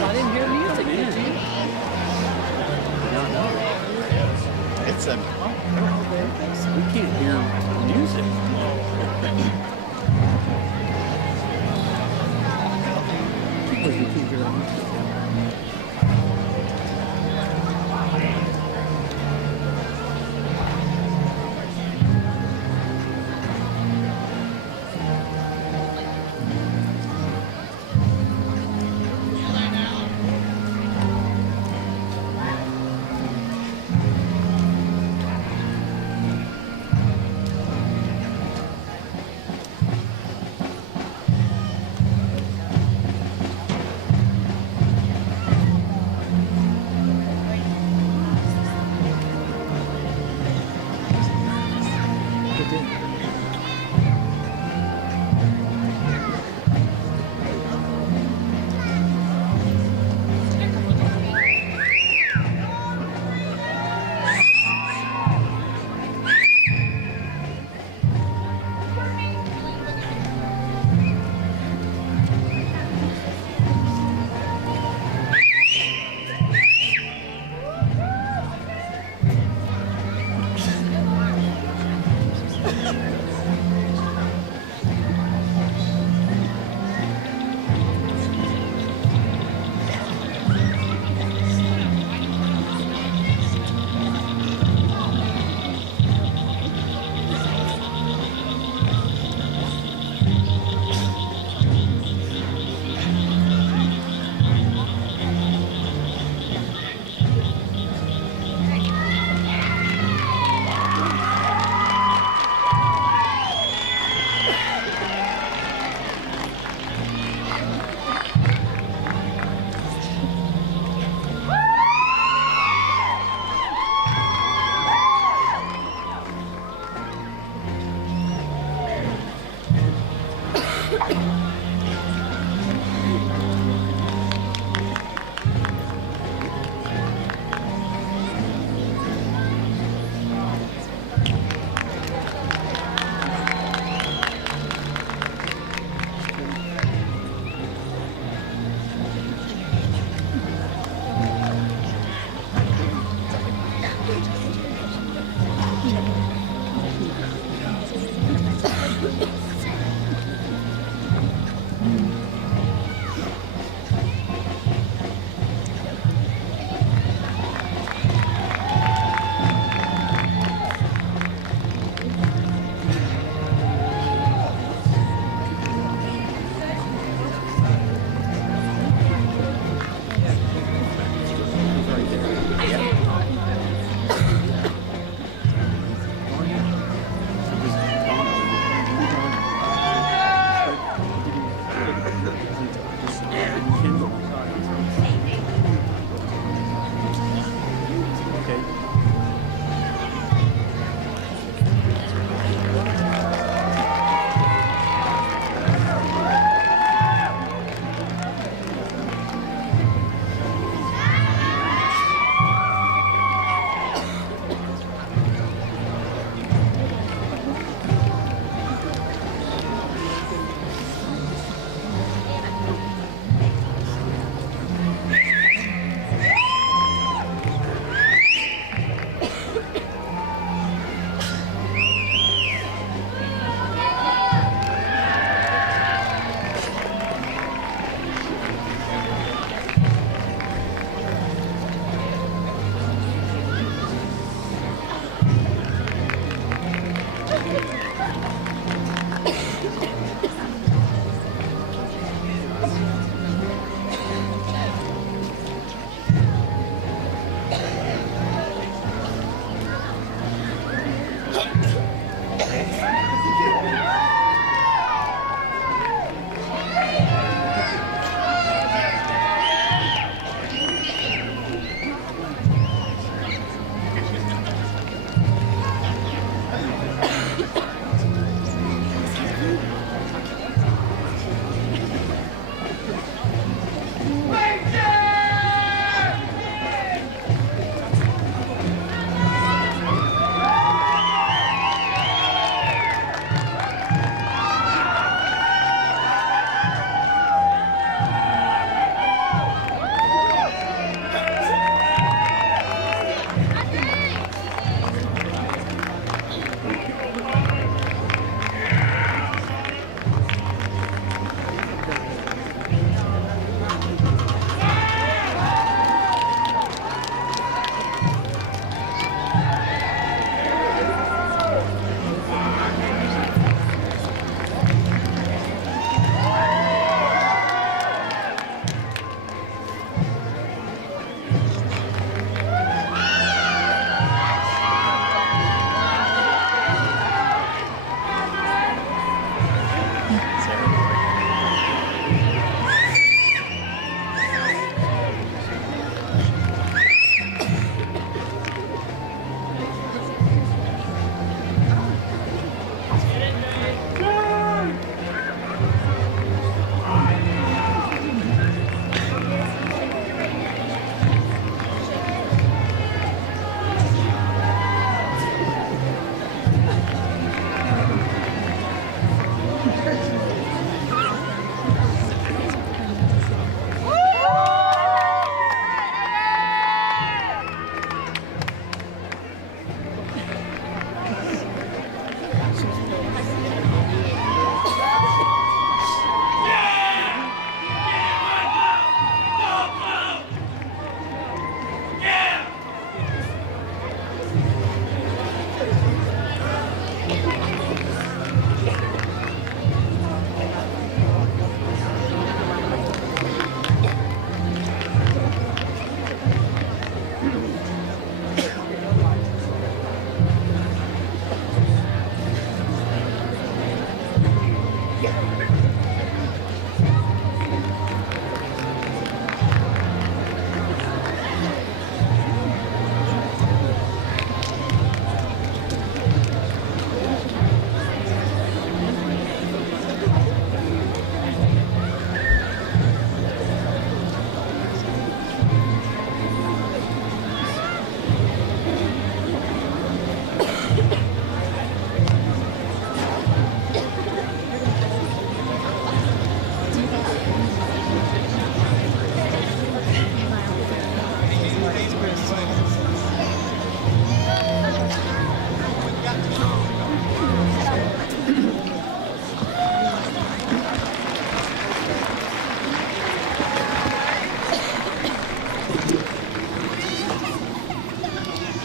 I didn't hear music, did you? It's a. We can't hear music. Because we can't hear music.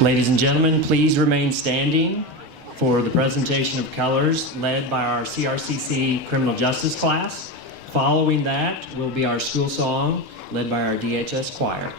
Ladies and gentlemen, please remain standing for the presentation of colors led by our CRCC Criminal Justice class. Following that will be our school song led by our DHS choir.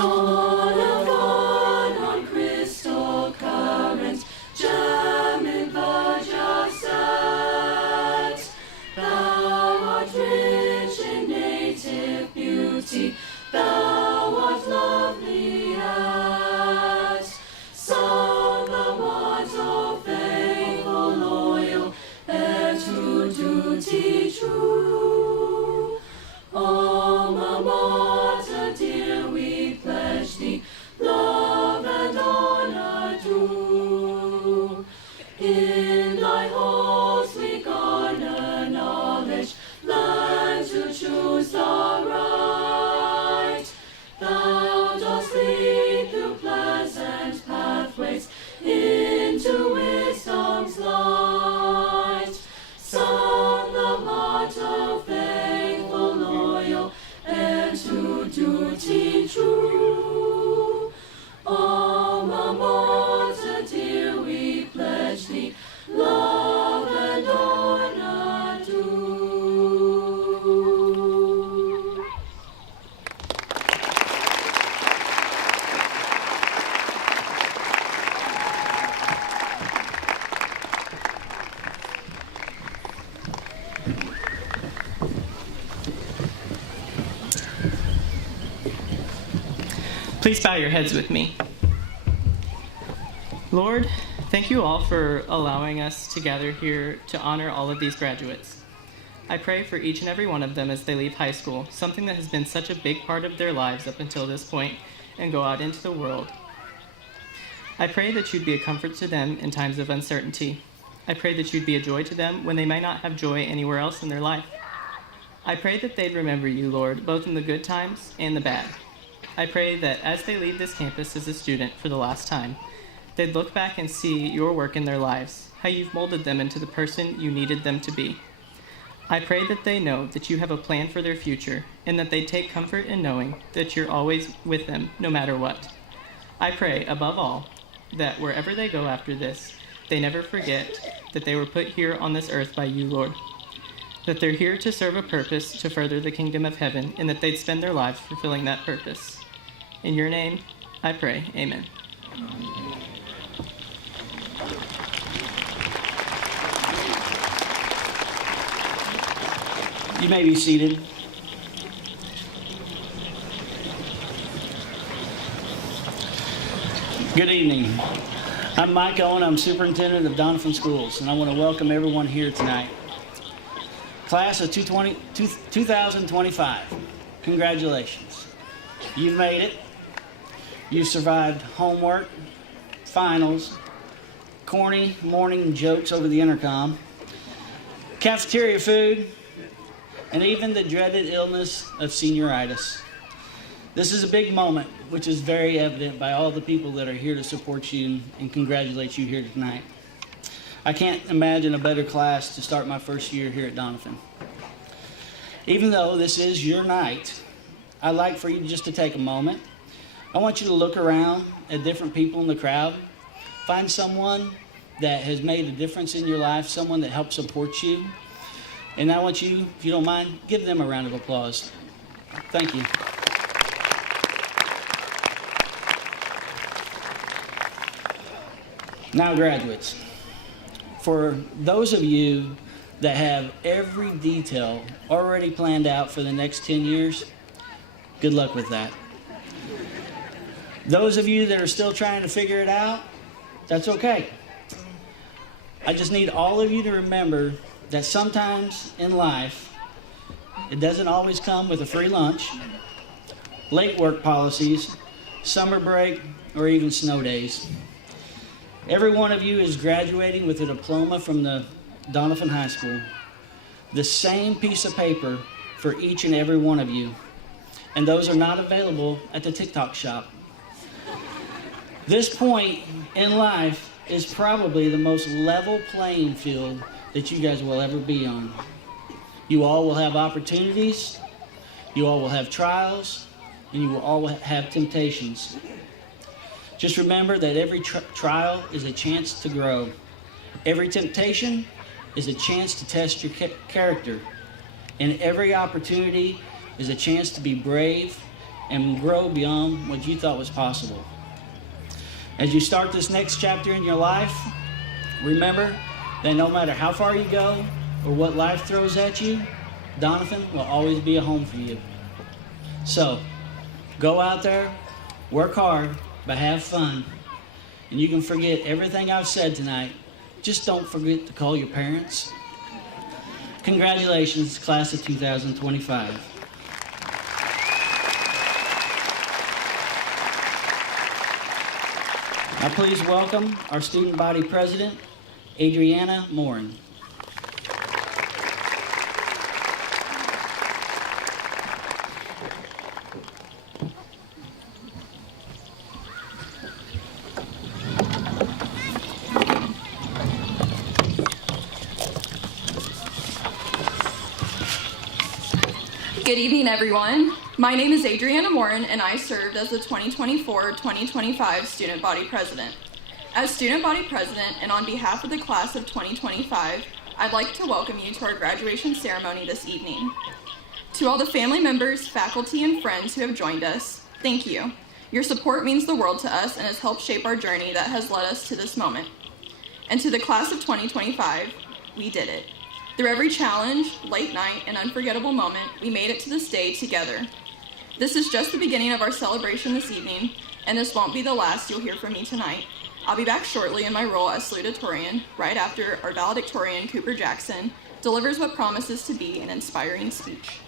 Doniphan on crystal currents, gem in Vaja set. Thou art rich in native beauty, thou art lovely yet. Son the motto, faithful, loyal, heir to duty. Please bow your heads with me. Lord, thank you all for allowing us to gather here to honor all of these graduates. I pray for each and every one of them as they leave high school, something that has been such a big part of their lives up until this point, and go out into the world. I pray that you'd be a comfort to them in times of uncertainty. I pray that you'd be a joy to them when they might not have joy anywhere else in their life. I pray that they'd remember you, Lord, both in the good times and the bad. I pray that as they leave this campus as a student for the last time, they'd look back and see your work in their lives, how you've molded them into the person you needed them to be. I pray that they know that you have a plan for their future and that they take comfort in knowing that you're always with them no matter what. I pray, above all, that wherever they go after this, they never forget that they were put here on this earth by you, Lord, that they're here to serve a purpose to further the kingdom of heaven, and that they'd spend their lives fulfilling that purpose. In your name, I pray. Amen. You may be seated. Good evening. I'm Mike Owen. I'm Superintendent of Doniphan Schools, and I want to welcome everyone here tonight. Class of 2025, congratulations. You've made it. You've survived homework, finals, corny morning jokes over the intercom, cafeteria food, and even the dreaded illness of senioritis. This is a big moment, which is very evident by all the people that are here to support you and congratulate you here tonight. I can't imagine a better class to start my first year here at Doniphan. Even though this is your night, I'd like for you just to take a moment. I want you to look around at different people in the crowd. Find someone that has made a difference in your life, someone that helped support you. And I want you, if you don't mind, give them a round of applause. Thank you. Now, graduates, for those of you that have every detail already planned out for the next 10 years, good luck with that. Those of you that are still trying to figure it out, that's okay. I just need all of you to remember that sometimes in life, it doesn't always come with a free lunch, late work policies, summer break, or even snow days. Every one of you is graduating with a diploma from the Doniphan High School. The same piece of paper for each and every one of you. And those are not available at the TikTok shop. This point in life is probably the most level playing field that you guys will ever be on. You all will have opportunities, you all will have trials, and you will all have temptations. Just remember that every trial is a chance to grow. Every temptation is a chance to test your character. And every opportunity is a chance to be brave and grow beyond what you thought was possible. As you start this next chapter in your life, remember that no matter how far you go or what life throws at you, Doniphan will always be a home for you. So, go out there, work hard, but have fun. And you can forget everything I've said tonight. Just don't forget to call your parents. Congratulations, class of 2025. Now please welcome our student body president, Adriana Morin. Good evening, everyone. My name is Adriana Morin, and I served as the 2024-2025 Student Body President. As Student Body President, and on behalf of the class of 2025, I'd like to welcome you to our graduation ceremony this evening. To all the family members, faculty, and friends who have joined us, thank you. Your support means the world to us and has helped shape our journey that has led us to this moment. And to the class of 2025, we did it. Through every challenge, late night, and unforgettable moment, we made it to this day together. This is just the beginning of our celebration this evening, and this won't be the last you'll hear from me tonight. I'll be back shortly in my role as Salutatorian, right after our Valedictorian, Cooper Jackson, delivers what promises to be an inspiring speech.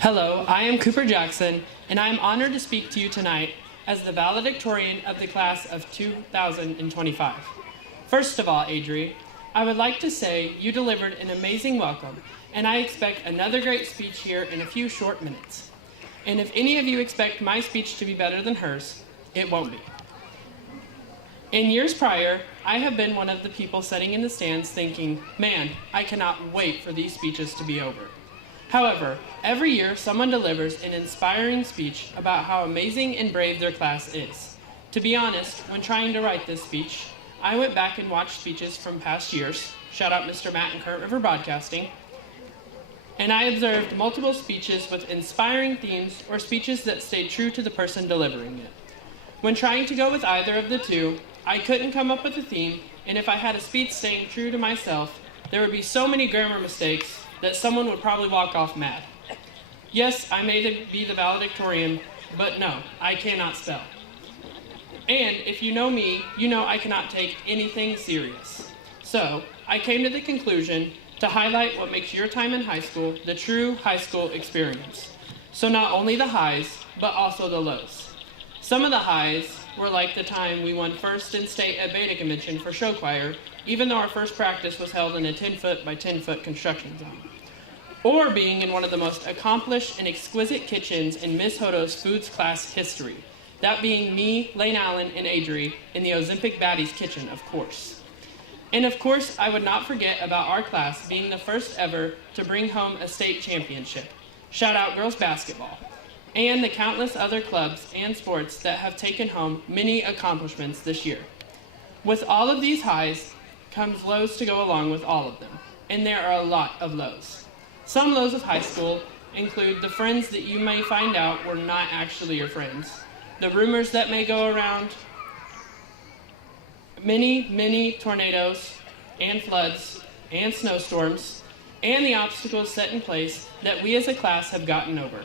Hello, I am Cooper Jackson, and I am honored to speak to you tonight as the Valedictorian of the class of 2025. First of all, Adri, I would like to say you delivered an amazing welcome, and I expect another great speech here in a few short minutes. And if any of you expect my speech to be better than hers, it won't be. In years prior, I have been one of the people sitting in the stands thinking, man, I cannot wait for these speeches to be over. However, every year someone delivers an inspiring speech about how amazing and brave their class is. To be honest, when trying to write this speech, I went back and watched speeches from past years, shout out Mr. Matt and Current River Broadcasting, and I observed multiple speeches with inspiring themes or speeches that stayed true to the person delivering it. When trying to go with either of the two, I couldn't come up with a theme, and if I had a speech staying true to myself, there would be so many grammar mistakes that someone would probably walk off mad. Yes, I may be the valedictorian, but no, I cannot spell. And if you know me, you know I cannot take anything serious. So, I came to the conclusion to highlight what makes your time in high school the true high school experience. So not only the highs, but also the lows. Some of the highs were like the time we won first in state at Beta Convention for show choir, even though our first practice was held in a 10-foot by 10-foot construction zone. Or being in one of the most accomplished and exquisite kitchens in Miss Hodo's foods class history. That being me, Lane Allen, and Adri in the Ozempic Baddies kitchen, of course. And of course, I would not forget about our class being the first ever to bring home a state championship. Shout out girls basketball. And the countless other clubs and sports that have taken home many accomplishments this year. With all of these highs comes lows to go along with all of them. And there are a lot of lows. Some lows of high school include the friends that you may find out were not actually your friends, the rumors that may go around, many tornadoes and floods and snowstorms, and the obstacles set in place that we as a class have gotten over.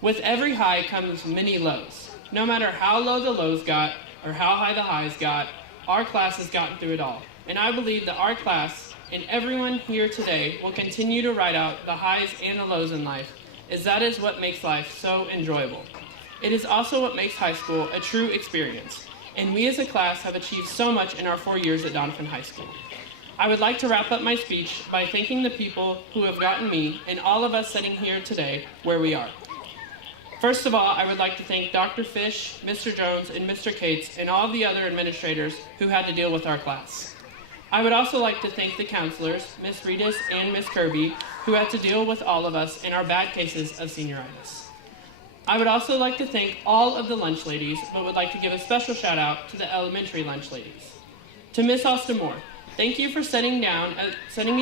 With every high comes many lows. No matter how low the lows got or how high the highs got, our class has gotten through it all. And I believe that our class and everyone here today will continue to ride out the highs and the lows in life, as that is what makes life so enjoyable. It is also what makes high school a true experience, and we as a class have achieved so much in our 4 years at Doniphan High School. I would like to wrap up my speech by thanking the people who have gotten me and all of us sitting here today where we are. First of all, I would like to thank Dr. Fish, Mr. Jones, and Mr. Cates, and all of the other administrators who had to deal with our class. I would also like to thank the counselors, Ms. Reedus and Ms. Kirby, who had to deal with all of us in our bad cases of senioritis. I would also like to thank all of the lunch ladies, but would like to give a special shout out to the elementary lunch ladies. To Miss Austin Moore, thank you for setting me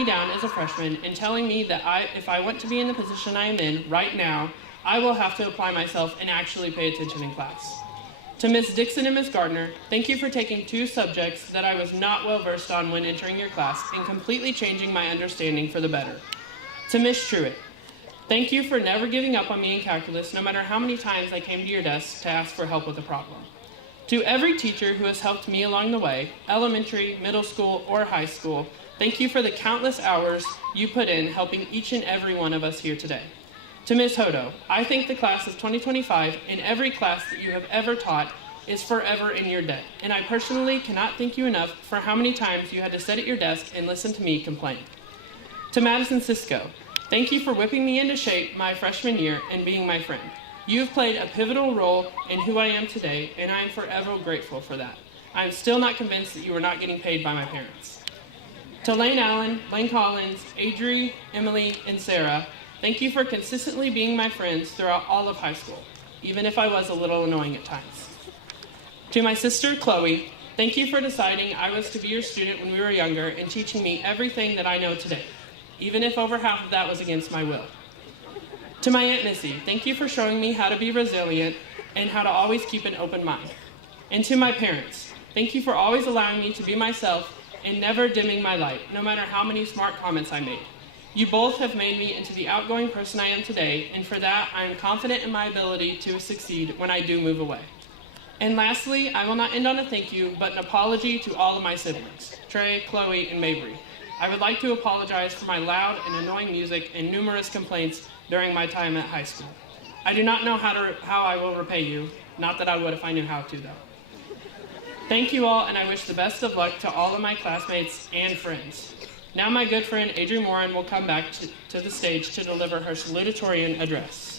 down as a freshman and telling me that if I want to be in the position I am in right now, I will have to apply myself and actually pay attention in class. To Ms. Dixon and Ms. Gardner, thank you for taking 2 subjects that I was not well versed on when entering your class and completely changing my understanding for the better. To Ms. Truitt, thank you for never giving up on me in calculus no matter how many times I came to your desk to ask for help with a problem. To every teacher who has helped me along the way, elementary, middle school, or high school, thank you for the countless hours you put in helping each and every one of us here today. To Ms. Hodo, I think the class of 2025 and every class that you have ever taught is forever in your debt, and I personally cannot thank you enough for how many times you had to sit at your desk and listen to me complain. To Madison Cisco, thank you for whipping me into shape my freshman year and being my friend. You have played a pivotal role in who I am today, and I am forever grateful for that. I am still not convinced that you are not getting paid by my parents. To Lane Allen, Lane Collins, Adri, Emily, and Sarah, thank you for consistently being my friends throughout all of high school, even if I was a little annoying at times. To my sister, Chloe, thank you for deciding I was to be your student when we were younger and teaching me everything that I know today. even if over half of that was against my will. To my Aunt Missy, thank you for showing me how to be resilient and how to always keep an open mind. And to my parents, thank you for always allowing me to be myself and never dimming my light, no matter how many smart comments I made. You both have made me into the outgoing person I am today, and for that, I am confident in my ability to succeed when I do move away. And lastly, I will not end on a thank you, but an apology to all of my siblings, Trey, Chloe, and Mabry. I would like to apologize for my loud and annoying music and numerous complaints during my time at high school. I do not know how I will repay you, not that I would if I knew how to, though. Thank you all, and I wish the best of luck to all of my classmates and friends. Now my good friend Adrienne Morin will come back to the stage to deliver her salutatorian address.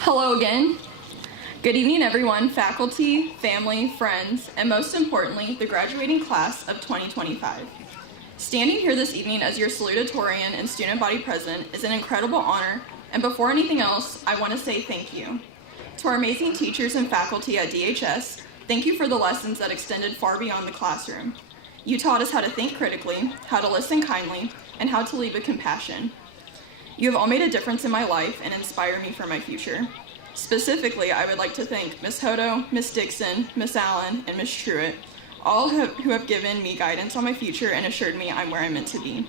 Hello again. Good evening, everyone, faculty, family, friends, and most importantly, the graduating class of 2025. Standing here this evening as your salutatorian and student body president is an incredible honor, and before anything else, I want to say thank you. To our amazing teachers and faculty at DHS, thank you for the lessons that extended far beyond the classroom. You taught us how to think critically, how to listen kindly, and how to lead with compassion. You have all made a difference in my life and inspired me for my future. Specifically, I would like to thank Ms. Hodo, Ms. Dixon, Ms. Allen, and Ms. Truitt, all who have given me guidance on my future and assured me I'm where I'm meant to be.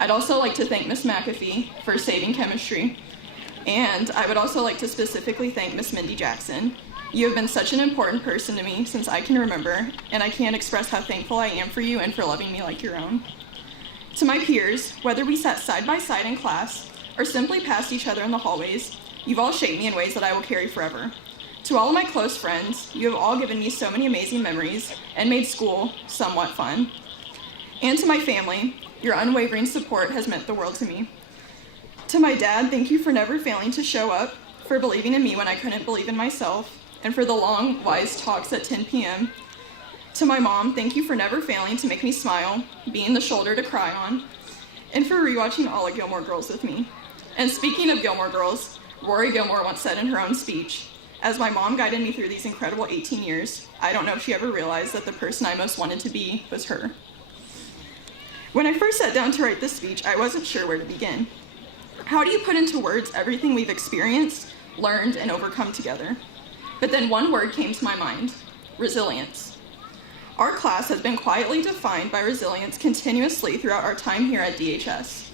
I'd also like to thank Ms. McAfee for saving chemistry, and I would also like to specifically thank Ms. Mindy Jackson. You have been such an important person to me since I can remember, and I can't express how thankful I am for you and for loving me like your own. To my peers, whether we sat side by side in class or simply passed each other in the hallways, you've all shaped me in ways that I will carry forever. To all of my close friends, you have all given me so many amazing memories and made school somewhat fun. And to my family, your unwavering support has meant the world to me. To my dad, thank you for never failing to show up, for believing in me when I couldn't believe in myself, and for the long, wise talks at 10 p.m. To my mom, thank you for never failing to make me smile, being the shoulder to cry on, and for rewatching all of Gilmore Girls with me. And speaking of Gilmore Girls, Rory Gilmore once said in her own speech, "As my mom guided me through these incredible 18 years, I don't know if she ever realized that the person I most wanted to be was her." When I first sat down to write this speech, I wasn't sure where to begin. How do you put into words everything we've experienced, learned, and overcome together? But then one word came to my mind: resilience. Our class has been quietly defined by resilience continuously throughout our time here at DHS.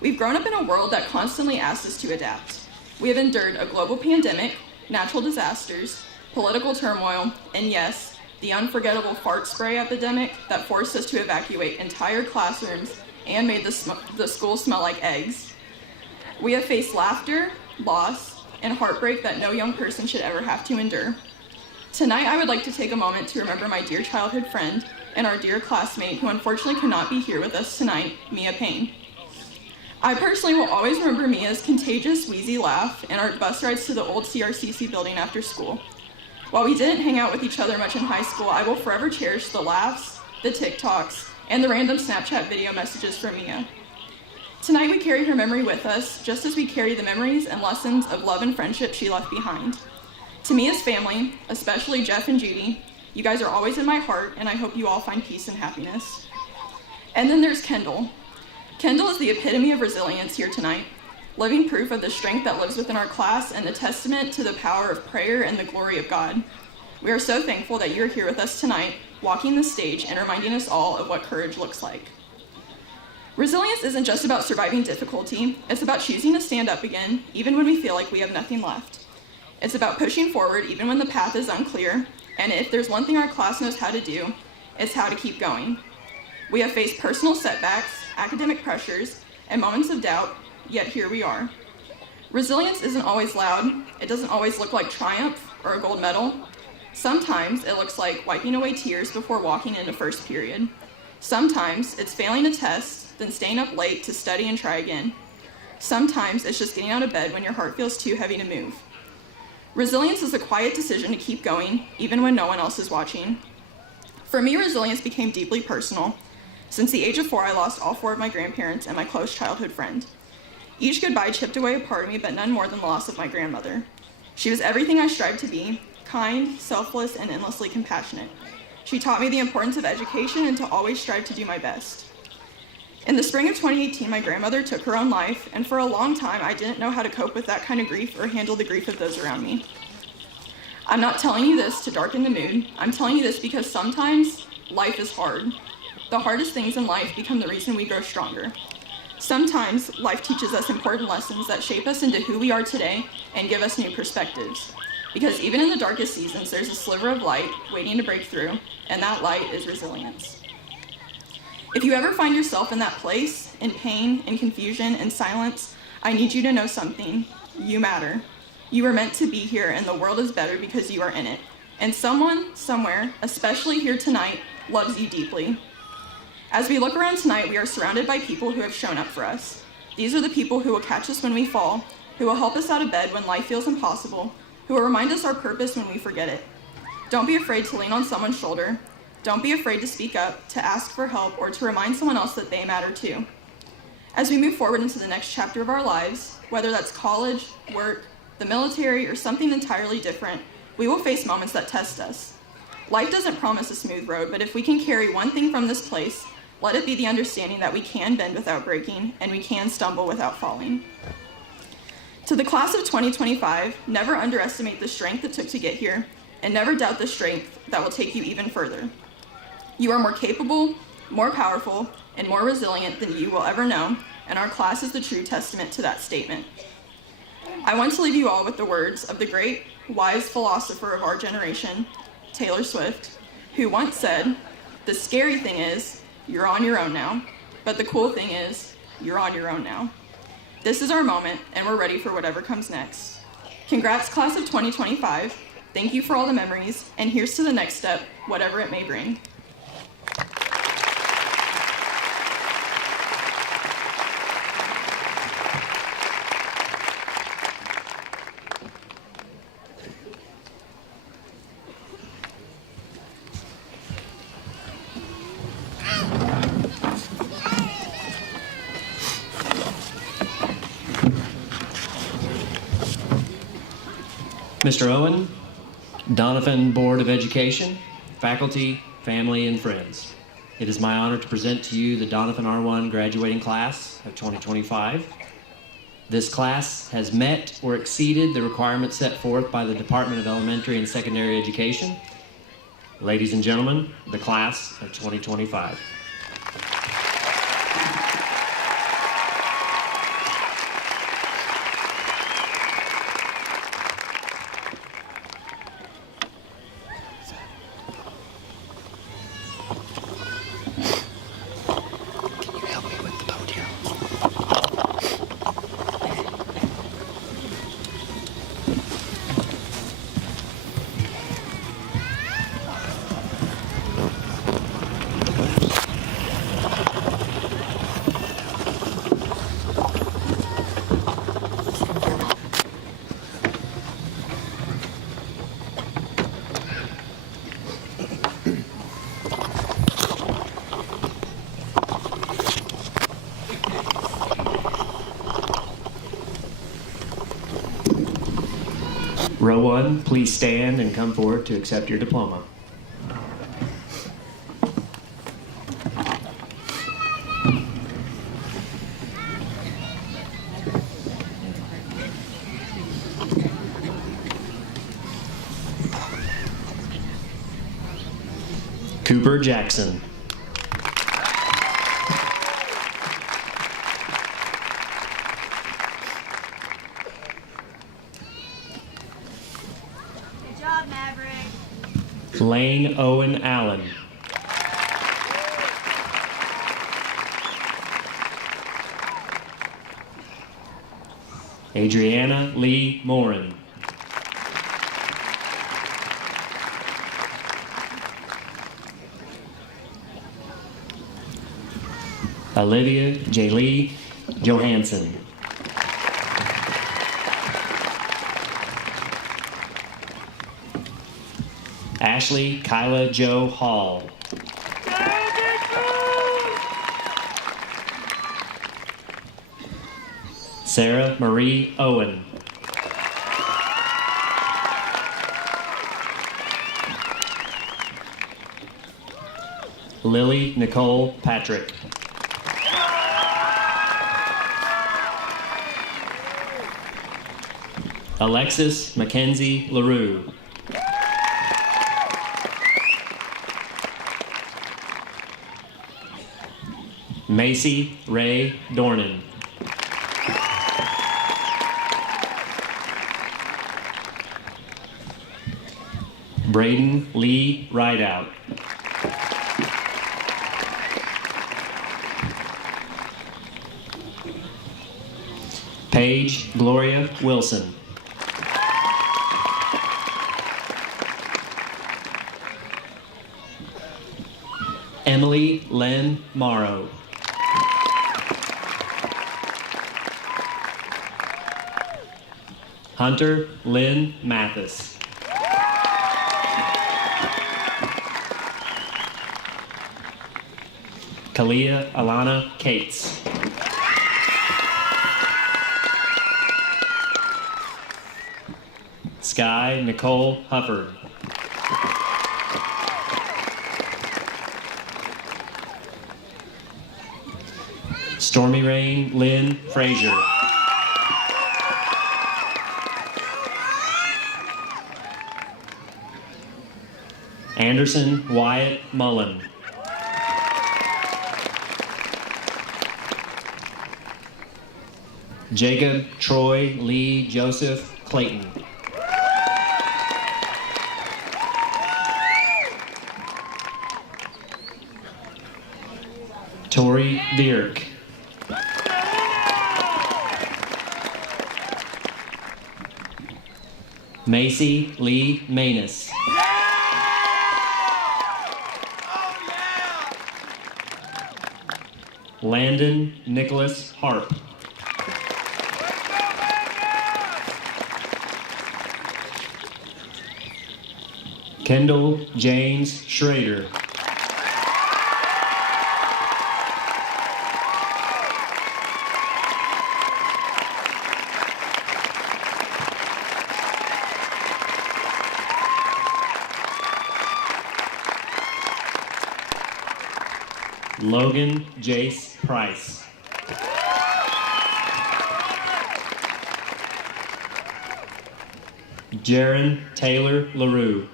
We've grown up in a world that constantly asks us to adapt. We have endured a global pandemic, natural disasters, political turmoil, and yes, the unforgettable fart spray epidemic that forced us to evacuate entire classrooms and made the school smell like eggs. We have faced laughter, loss, and heartbreak that no young person should ever have to endure. Tonight, I would like to take a moment to remember my dear childhood friend and our dear classmate who unfortunately could not be here with us tonight, Mia Payne. I personally will always remember Mia's contagious, wheezy laugh and our bus rides to the old CRCC building after school. While we didn't hang out with each other much in high school, I will forever cherish the laughs, the TikToks, and the random Snapchat video messages from Mia. Tonight we carry her memory with us, just as we carry the memories and lessons of love and friendship she left behind. To Mia's family, especially Jeff and Judy, you guys are always in my heart, and I hope you all find peace and happiness. And then there's Kendall. Kendall is the epitome of resilience here tonight, living proof of the strength that lives within our class and a testament to the power of prayer and the glory of God. We are so thankful that you're here with us tonight, walking the stage and reminding us all of what courage looks like. Resilience isn't just about surviving difficulty, it's about choosing to stand up again, even when we feel like we have nothing left. It's about pushing forward even when the path is unclear, and if there's one thing our class knows how to do, it's how to keep going. We have faced personal setbacks, academic pressures, and moments of doubt, yet here we are. Resilience isn't always loud, it doesn't always look like triumph or a gold medal. Sometimes it looks like wiping away tears before walking into first period. Sometimes it's failing a test, then staying up late to study and try again. Sometimes it's just getting out of bed when your heart feels too heavy to move. Resilience is a quiet decision to keep going, even when no one else is watching. For me, resilience became deeply personal. Since the age of 4, I lost all 4 of my grandparents and my close childhood friend. Each goodbye chipped away a part of me, but none more than the loss of my grandmother. She was everything I strived to be, kind, selfless, and endlessly compassionate. She taught me the importance of education and to always strive to do my best. In the spring of 2018, my grandmother took her own life, and for a long time, I didn't know how to cope with that kind of grief or handle the grief of those around me. I'm not telling you this to darken the mood. I'm telling you this because sometimes life is hard. The hardest things in life become the reason we grow stronger. Sometimes life teaches us important lessons that shape us into who we are today and give us new perspectives. Because even in the darkest seasons, there's a sliver of light waiting to break through, and that light is resilience. If you ever find yourself in that place, in pain, in confusion, in silence, I need you to know something. You matter. You were meant to be here, and the world is better because you are in it. And someone, somewhere, especially here tonight, loves you deeply. As we look around tonight, we are surrounded by people who have shown up for us. These are the people who will catch us when we fall, who will help us out of bed when life feels impossible, who will remind us our purpose when we forget it. Don't be afraid to lean on someone's shoulder. Don't be afraid to speak up, to ask for help, or to remind someone else that they matter too. As we move forward into the next chapter of our lives, whether that's college, work, the military, or something entirely different, we will face moments that test us. Life doesn't promise a smooth road, but if we can carry one thing from this place, let it be the understanding that we can bend without breaking, and we can stumble without falling. To the class of 2025, never underestimate the strength it took to get here, and never doubt the strength that will take you even further. You are more capable, more powerful, and more resilient than you will ever know, and our class is the true testament to that statement. I want to leave you all with the words of the great, wise philosopher of our generation, Taylor Swift, who once said, "The scary thing is, you're on your own now, but the cool thing is, you're on your own now." This is our moment, and we're ready for whatever comes next. Congrats, class of 2025. Thank you for all the memories, and here's to the next step, whatever it may bring. Mr. Owen, Doniphan Board of Education, faculty, family, and friends. It is my honor to present to you the Doniphan R1 graduating class of 2025. This class has met or exceeded the requirements set forth by the Department of Elementary and Secondary Education. Ladies and gentlemen, the class of 2025. Row 1, please stand and come forward to accept your diploma. Cooper Jackson. Lane Owen Allen. Adriana Lee Morin. Olivia J. Lee Johansson. Ashley Kyla Jo Hall. Sarah Marie Owen. Lily Nicole Patrick. Alexis Mackenzie LaRue. Macy Ray Dornan. Braden Lee Rideout. Paige Gloria Wilson. Emily Len Morrow. Hunter Lynn Mathis. Kalia Alana Cates. Sky Nicole Hufford. Stormy Rain Lynn Frazier. Anderson Wyatt Mullen. Jacob Troy Lee Joseph Clayton. Tori Dierk. Macy Lee Manus. Landon Nicholas Harp. Kendall James Schrader. Logan Jace Price. Jaron Taylor LaRue.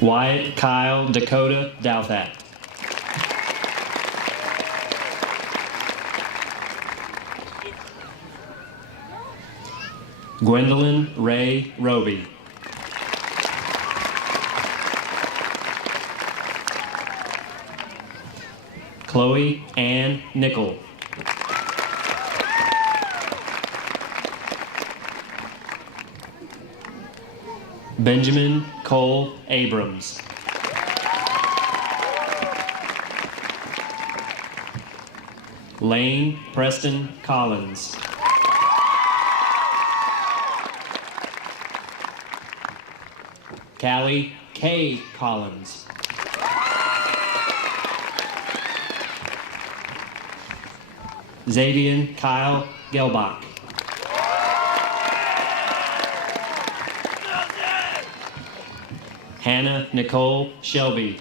Wyatt Kyle Dakota Douthat. Gwendolyn Ray Roby. Chloe Ann Nickel. Benjamin Cole Abrams. Lane Preston Collins. Callie K. Collins. Xavier Kyle Gelbach. Hannah Nicole Shelby.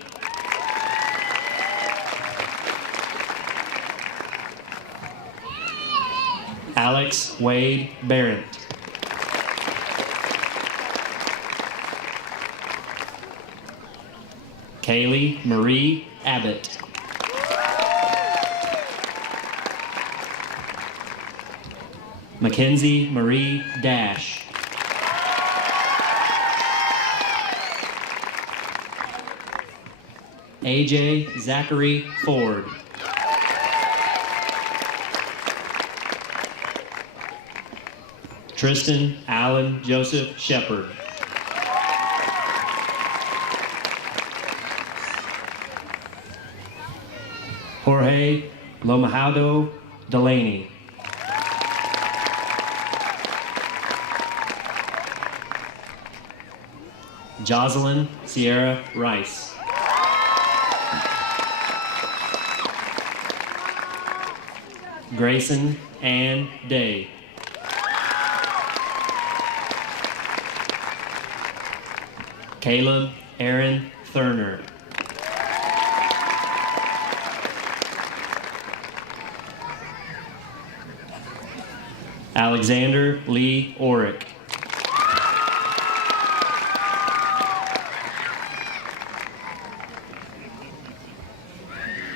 Alex Wade Barrett. Kaylee Marie Abbott. Mackenzie Marie Dash. AJ Zachary Ford. Tristan Allen Joseph Shepard. Jorge Lomajado Delaney. Jocelyn Sierra Rice. Grayson Ann Day. Caleb Aaron Thurner. Alexander Lee Orick.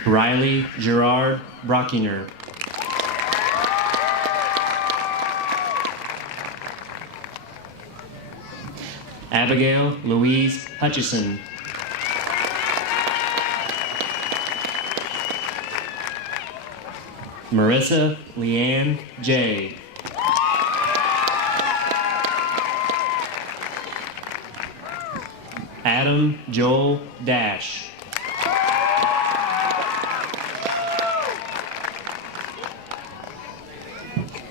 Riley Gerard Brockiner. Abigail Louise Hutchison. Marissa Leanne J. Adam Joel Dash.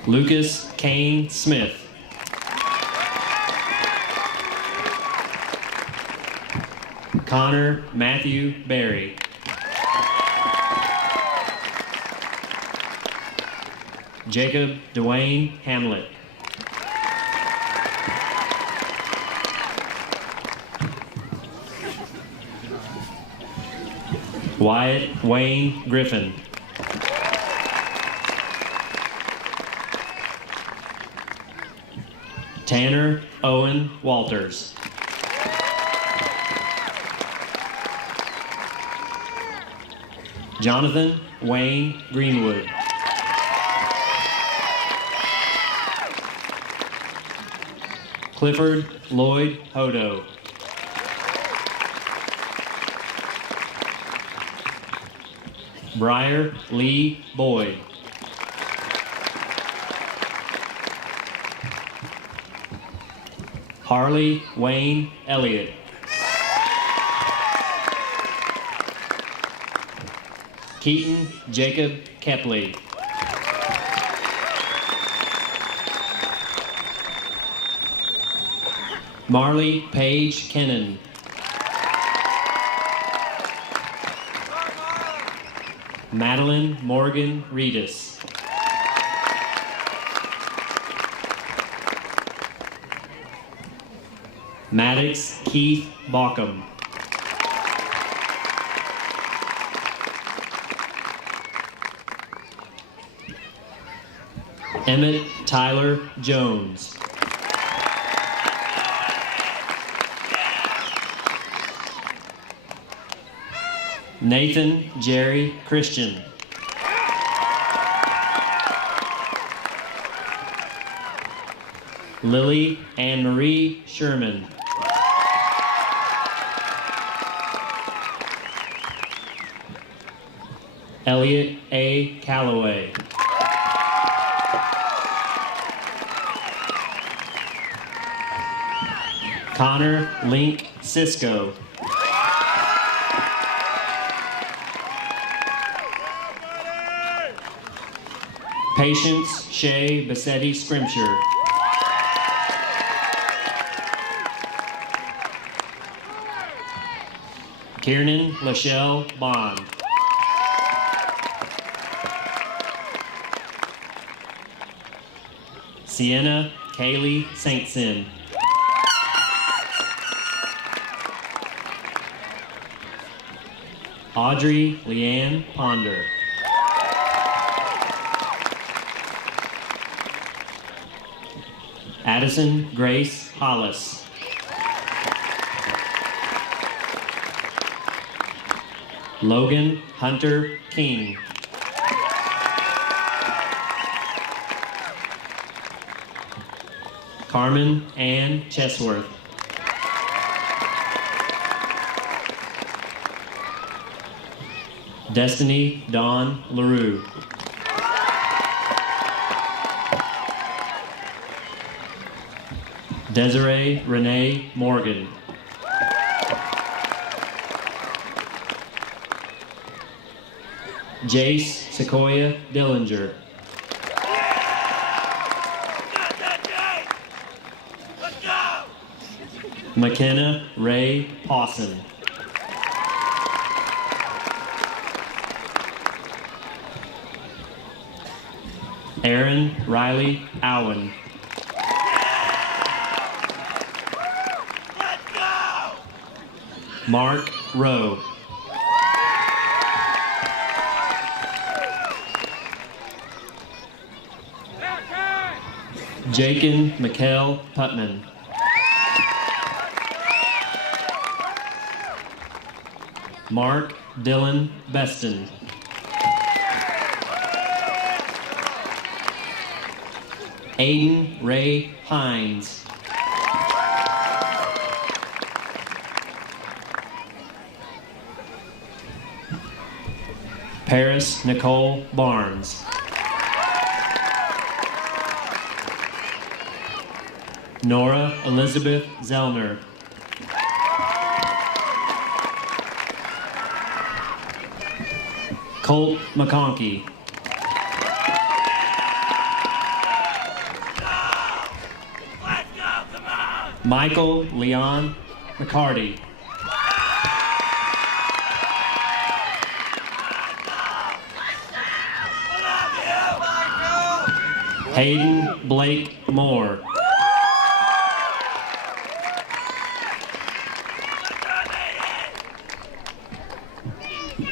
Lucas Kane Smith. Connor Matthew Berry. Jacob Dwayne Hamlet. Wyatt Wayne Griffin. Tanner Owen Walters. Jonathan Wayne Greenwood. Clifford Lloyd Hodo. Briar Lee Boyd. Harley Wayne Elliott. Keaton Jacob Kepley. Marley Paige Kennan. Madeline Morgan Reedus. Maddox Keith Baucom. Emmett Tyler Jones. Nathan Jerry Christian. Lily Ann Marie Sherman. Elliot A. Calloway. Connor Link Cisco. Patience Shay Bassetti Scrimshire. Kiernan Lachelle Bond. Sienna Kaylee Saintson. Audrey Leanne Ponder. Addison Grace Hollis. Logan Hunter King. Carmen Ann Chesworth. Destiny Dawn LaRue. Desiree Renee Morgan. Jace Sequoia Dillinger. McKenna Ray Pawson. Aaron Riley Owen. Mark Rowe. Jakin McKell Putman. Mark Dylan Beston. Aiden Ray Hines. Paris Nicole Barnes. Nora Elizabeth Zellner. Colt McConkey. Michael Leon McCarty. Hayden Blake Moore.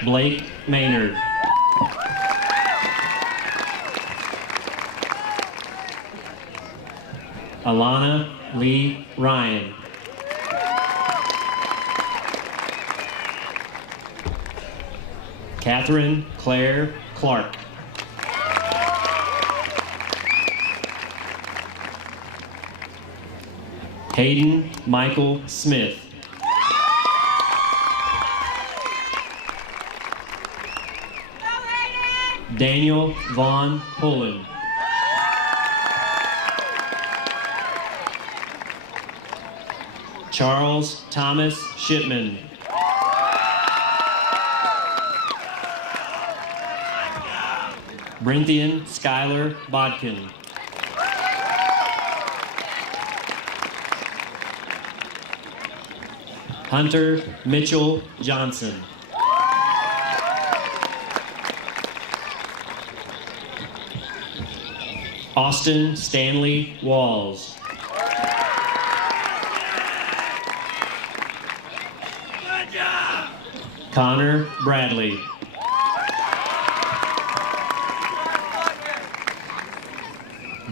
Blake Maynard. Alana Lee Ryan. Catherine Claire Clark. Hayden Michael Smith. Daniel Vaughn Pullen. Charles Thomas Shipman. Brenthian Skylar Bodkin. Hunter Mitchell Johnson. Austin Stanley Walls. Connor Bradley.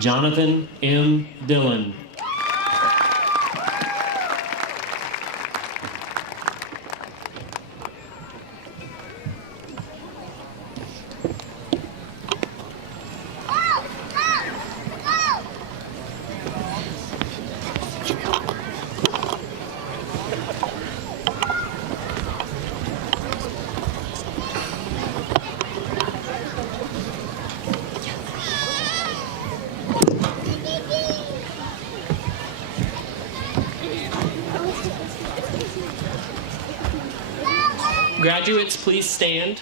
Jonathan M. Dillon. Graduates, please stand.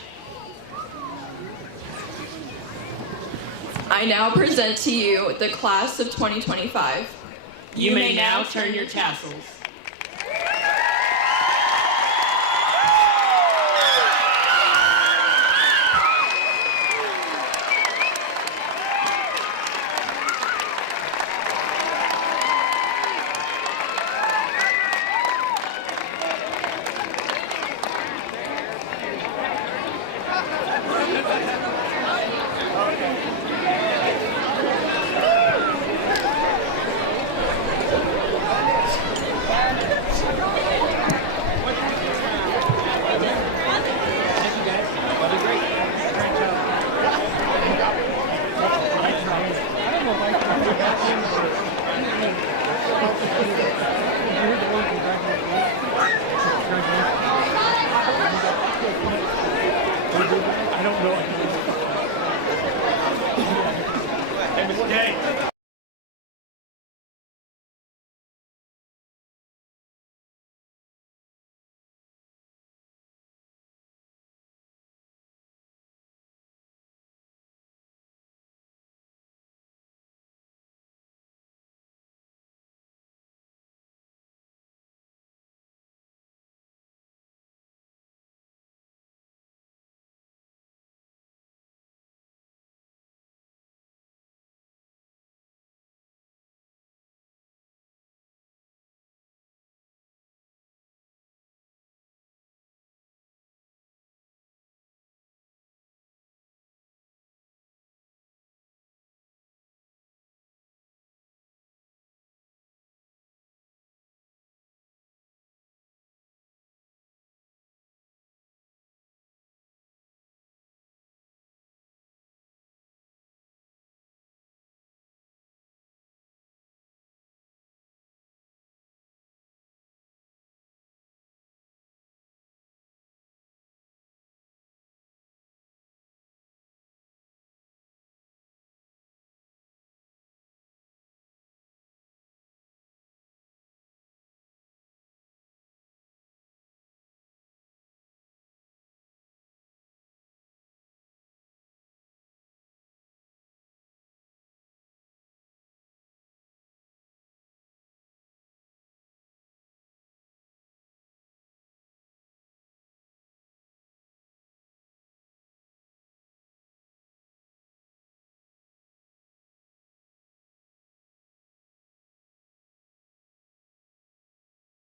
I now present to you the class of 2025. You may now turn your tassels.